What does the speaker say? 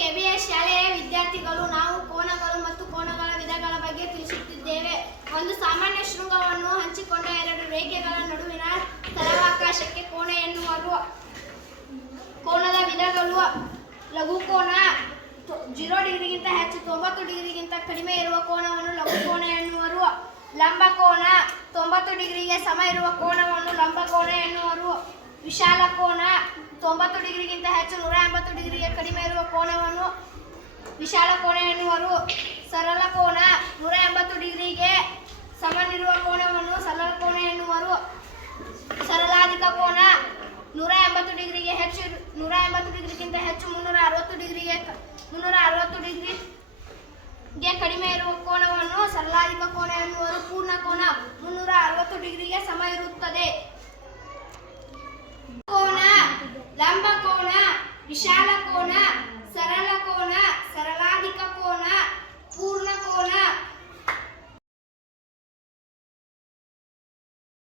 KBS ಶಾಲೆಯ ವಿದ್ಯಾರ್ಥಿಗಳು ನಾವು ಕೋನಗಳು ಮತ್ತು ಕೋನಗಳ ವಿಧಗಳ ಬಗ್ಗೆ ತಿಳಿಸುತ್ತಿದ್ದೇವೆ. ಒಂದು ಸಾಮಾನ್ಯ ಶೃಂಗವನ್ನು ಹಂಚಿಕೊಂಡ ಎರಡು ರೇಖೆಗಳ ನಡುವಿನ ಸ್ಥಳಾವಕಾಶಕ್ಕೆ ಕೋನ ಎನ್ನುವರು. ಕೋನದ ವಿಧಗಳು: ಲಘುಕೋನ 0 ಡಿಗ್ರಿಗಿಂತ ಹೆಚ್ಚು 90 ಡಿಗ್ರಿಗಿಂತ ಕಡಿಮೆ ಇರುವ ಕೋನವನ್ನು ಲಘುಕೋನ ಎನ್ನುವರು. ಲಂಬಕೋನ 90 ಡಿಗ್ರಿಗೆ ಸಮ ಇರುವ ಕೋನವನ್ನು ಲಂಬಕೋನ ಎನ್ನುವರು. ವಿಶಾಲ ಕೋನ 90 ಡಿಗ್ರಿಗಿಂತ ಹೆಚ್ಚು 180 ಡಿಗ್ರಿಗೆ ಕಡಿಮೆ ಇರುವ ಕೋನವನ್ನು ವಿಶಾಲ ಕೋನ ಎನ್ನುವರು. ಸರಳ ಕೋನ 180 ಡಿಗ್ರಿಗೆ ಸಮನಿರುವ ಕೋನವನ್ನು ಸರಳ ಕೋನ ಎನ್ನುವರು. ಸರಳಾಧಿಕ ಕೋನ 180 ಡಿಗ್ರಿಗಿಂತ ಹೆಚ್ಚು 360